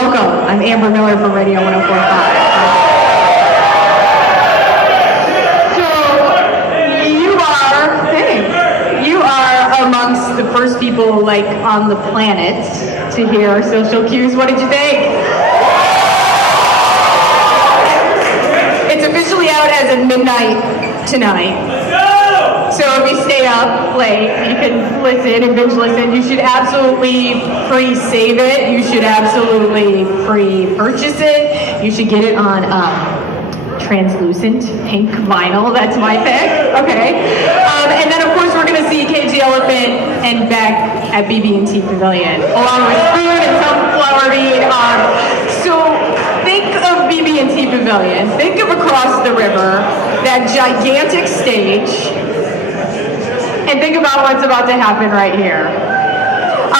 welcome. I'm Amber Miller from Radio 104.5. So you are amongst the first people like on the planet to hear our social cues. What did you think? It's officially out as of midnight tonight. So if you stay up late, you can listen and binge listen. You should absolutely pre-save it. You should absolutely pre-purchase it. You should get it on translucent pink vinyl. That's my pick. Okay. And then of course we're going to see Cage the Elephant and Beck at BB&T Pavilion, along with food and some flower bead. So think of BB&T Pavilion. Think of across the river, that gigantic stage. And think about what's about to happen right here.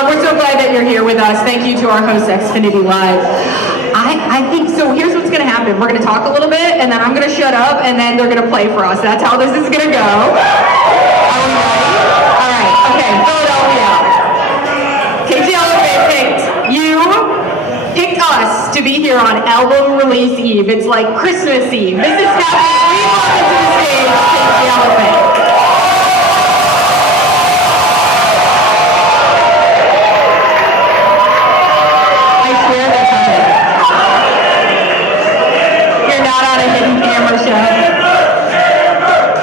We're so glad that you're here with us. Thank you to our host, Xfinity Live. I think, so here's what's going to happen. We're going to talk a little bit, and then I'm going to shut up, and then they're going to play for us. That's how this is going to go. Are we ready? All right. Okay, Philadelphia. KG Elephant picked us to be here on album release eve. It's like Christmas Eve. This is happening. We welcome to the stage, KG Elephant.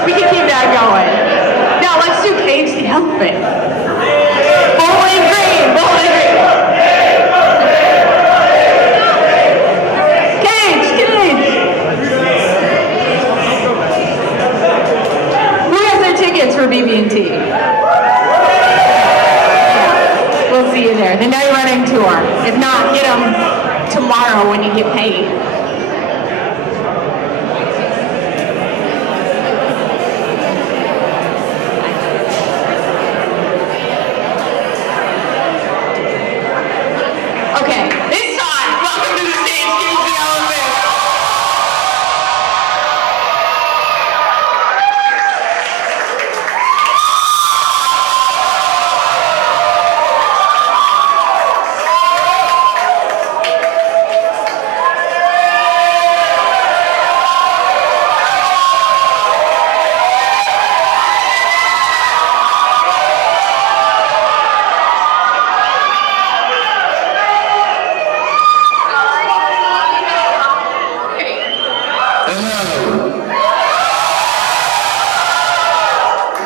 We can keep that going. Now let's do Cage the Elephant. Bowling Green, Bowling Green. Cage. Who has their tickets for BB&T? Yeah, we'll see you there. The Night Running Tour. If not, get them tomorrow when you get paid.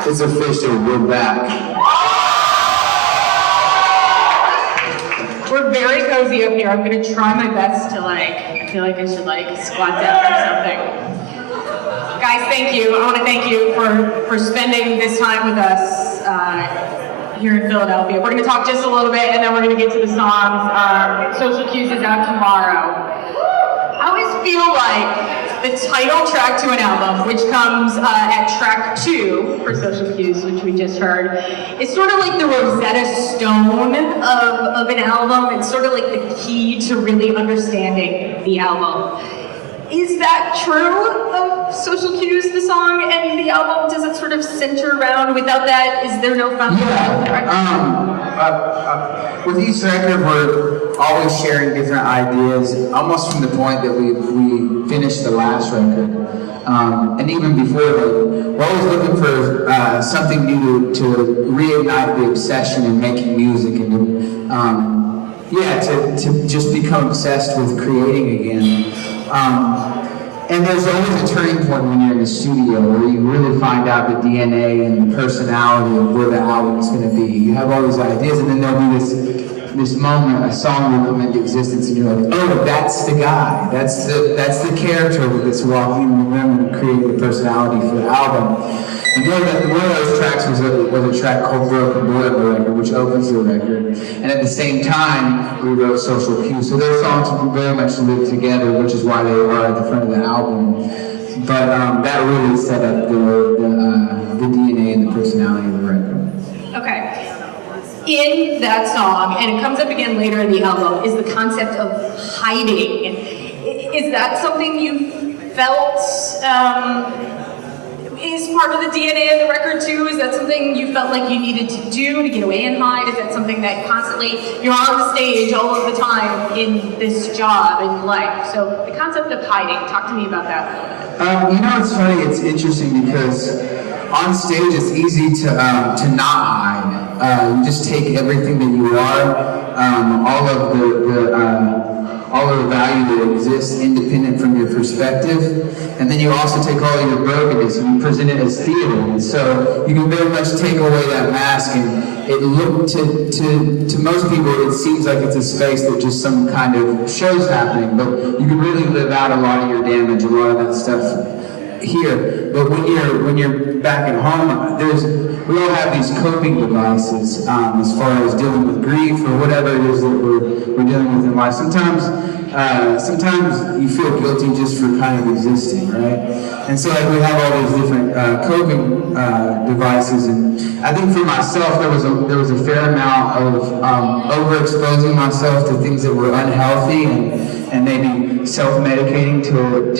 It's official, we're back. We're very cozy up here. I'm gonna try my best to I feel like I should squat down or something. Guys, thank you. I wanna thank you for spending this time with us here in Philadelphia. We're gonna talk just a little bit and then we're gonna get to the songs. Social Cues is out tomorrow. I always feel like the title track to an album, which comes at track 2 for Social Cues, which we just heard, is sort of like the Rosetta Stone of an album. It's sort of like the key to really understanding the album. Is that true of Social Cues, the song, and the album? Does it sort of center around, without that, is there no foundation? With each record, we're always sharing different ideas, almost from the point that we finished the last record. And even before that, we're always looking for something new to reignite the obsession in making music and to just become obsessed with creating again. And there's always a turning point when you're in the studio where you really find out the DNA and the personality of where the album is going to be. You have all these ideas, and then there'll be this moment, a song will come into existence, and you're like, oh, that's the guy, that's the character that's walking in the room and creating the personality for the album. And one of those tracks was a track called Broken Boy on the record, which opens the record. And at the same time, we wrote Social Cues. So those songs very much live together, which is why they are at the front of the album. But that really set up the DNA and the personality of the record. Okay. In that song, and it comes up again later in the album, is the concept of hiding. Is that something you felt is part of the DNA of the record too? Is that something you felt like you needed to do to get away and hide? Is that something that constantly, you're on the stage all of the time in this job in life? So the concept of hiding, talk to me about that a little bit. You know, it's funny, it's interesting because on stage it's easy to not hide. You just take everything that you are, all of the value that exists independent from your perspective, and then you also take all of your brokenness and you present it as theater. And so you can very much take away that mask, and it look to most people it seems like it's a space that just some kind of show's happening, but you can really live out a lot of your damage, a lot of that stuff here. But when you're back at home, we all have these coping devices as far as dealing with grief or whatever it is that we're dealing with in life. Sometimes you feel guilty just for kind of existing, right? And so like we have all these different coping devices, and I think for myself there was a fair amount of overexposing myself to things that were unhealthy and maybe self-medicating to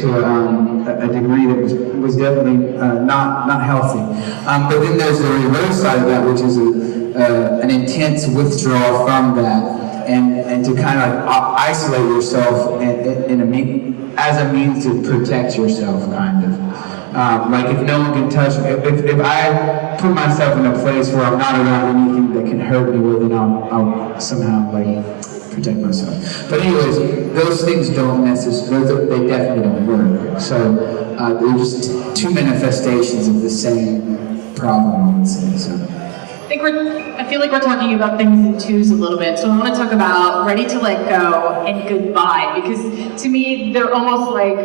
a degree that was definitely not healthy. But then there's the reverse side of that, which is an intense withdrawal from that, and to kind of isolate yourself as a means to protect yourself, kind of. Like if no one can touch me, if I put myself in a place where I'm not around anything that can hurt me, well then I'll somehow like protect myself. But anyways, those things don't necessarily, they definitely don't work. So they're just two manifestations of the same problem, I would say. So. I feel like we're talking about things in twos a little bit, so I want to talk about Ready to Let Go and Goodbye, because to me they're almost like,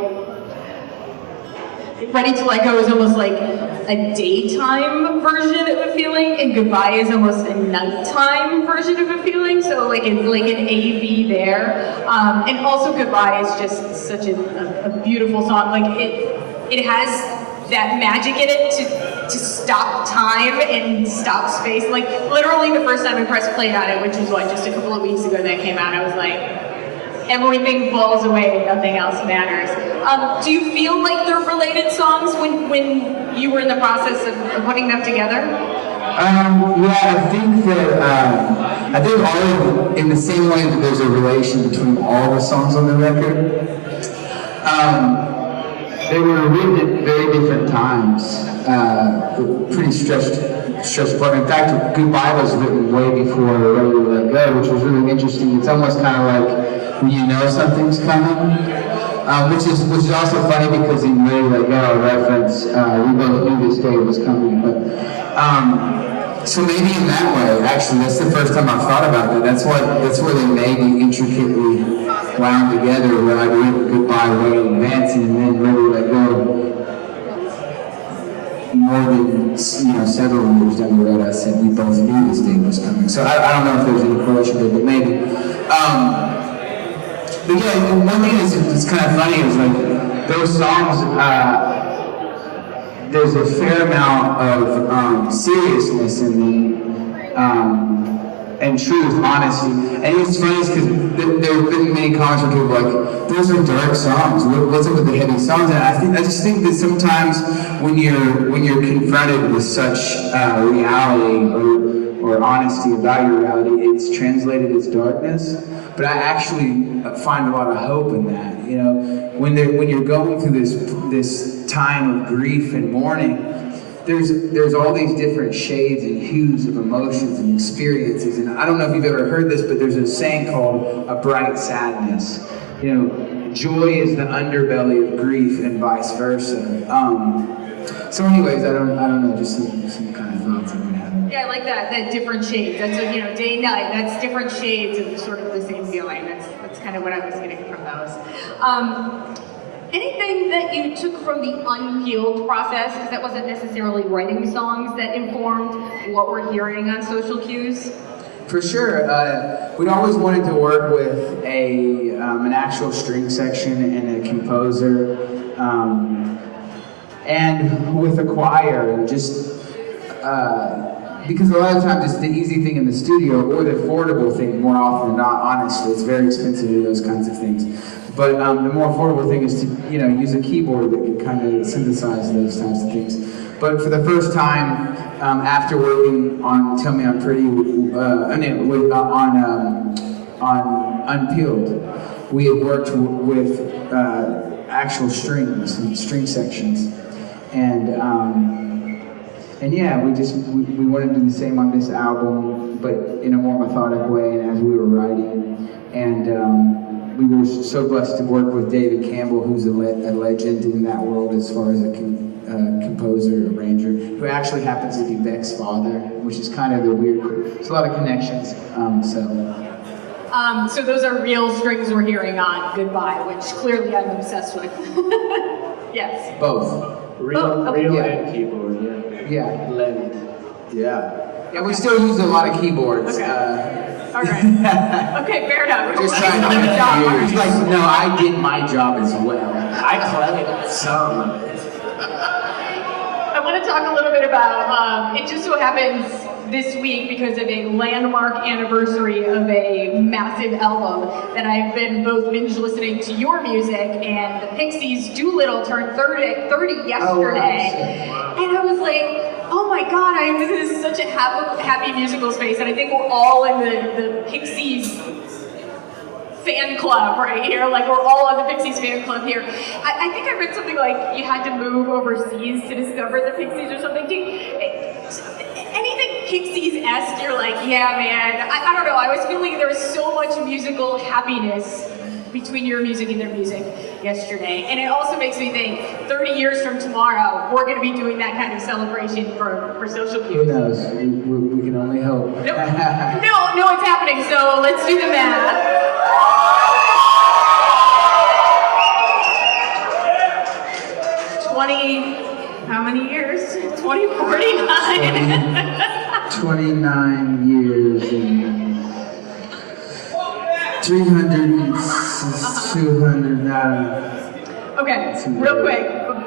Ready to Let Go is almost like a daytime version of a feeling, and Goodbye is almost a nighttime version of a feeling, so like it's like an A-B there. And also Goodbye is just such a beautiful song. Like it has that magic in it to stop time and stop space. Like literally the first time I pressed play on it, which was what, just a couple of weeks ago that it came out, I was like, everything falls away, nothing else matters. Do you feel like they're related songs when you were in the process of putting them together? Yeah, I think all of them, in the same way that there's a relation between all the songs on the record, they were written at very different times, pretty stretched apart. In fact, Goodbye was written way before Ready to Let Go, which was really interesting. It's almost kind of like when you know something's coming, which is also funny because in Ready to Let Go, a reference, we both knew this day was coming. But so maybe in that way, actually, that's the first time I've thought about that. That's where they may be intricately wound together, where I read Goodbye way in advance and then Ready to Let Go. More than several years down the road, I said we both knew this day was coming. So I don't know if there's any correlation there, but maybe. But yeah, one thing that's kind of funny is like those songs. There's a fair amount of seriousness in them. And truth, honesty. And it's funny because there have been many comments where people are like, those are dark songs. What's up with the heavy songs? And I just think that sometimes when you're confronted with such reality or honesty about your reality, it's translated as darkness. But I actually find a lot of hope in that. You know, when you're going through this time of grief and mourning, there's all these different shades and hues of emotions and experiences. And I don't know if you've ever heard this, but there's a saying called a bright sadness. You know, joy is the underbelly of grief and vice versa. So anyways, I don't know, just some kind of thoughts I'm having. Yeah, I like that different shades. That's day, night, that's different shades of sort of the same feeling. That's kind of what I was getting from those. Anything that you took from the Unpeeled process, because that wasn't necessarily writing songs, that informed what we're hearing on social cues? For sure. We'd always wanted to work with an actual string section and a composer, and with a choir, and just because a lot of times it's the easy thing in the studio or the affordable thing more often than not. Honestly, it's very expensive to do those kinds of things. But the more affordable thing is to use a keyboard that can kind of synthesize those types of things. But for the first time, after working on Tell Me I'm Pretty, on Unpeeled, we had worked with actual strings and string sections, and yeah, we wanted to do the same on this album, but in a more methodic way, and as we were writing, and we were so blessed to work with David Campbell, who's a legend in that world as far as a composer, arranger, who actually happens to be Beck's father, which is kind of the weird. There's a lot of connections. So those are real strings we're hearing on Goodbye, which clearly I'm obsessed with. Yes. Both. Real yeah. and keyboard, yeah. Yeah. Blend. Yeah. Yeah, we still use a lot of keyboards. Okay. All right. Okay, fair enough. We're just trying to make it It's like, no, I did my job as well. I played some of it. I want to talk a little bit about, it just so happens this week, because of a landmark anniversary of a massive album, that I've been both binge listening to your music, and the Pixies' Doolittle turned 30 yesterday. And I was like, oh my god, this is such a happy musical space, and I think we're all in the Pixies fan club right here, like we're all on the Pixies fan club here. I think I read something like you had to move overseas to discover the Pixies or something. Anything Pixies-esque, you're like, yeah man, I don't know, I was feeling there was so much musical happiness between your music and their music yesterday. And it also makes me think, 30 years from tomorrow, we're gonna be doing that kind of celebration for social cues. Who knows? We can only hope. No, it's happening, so let's do the math. 20, how many years? 2049. 29 years and 300, 200, Okay, real quick,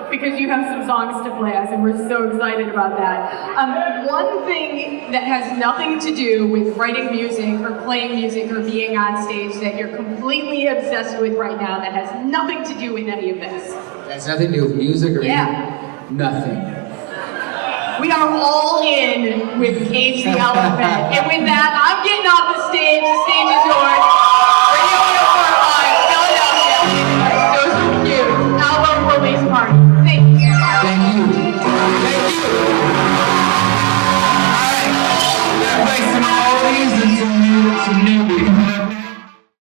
because you have some songs to play us, and we're so excited about that. One thing that has nothing to do with writing music or playing music or being on stage that you're completely obsessed with right now that has nothing to do with any of this. That's nothing to do with music or Yeah. Nothing. We are all in with Cage the Elephant. And with that, I'm getting off the stage. The stage is yours.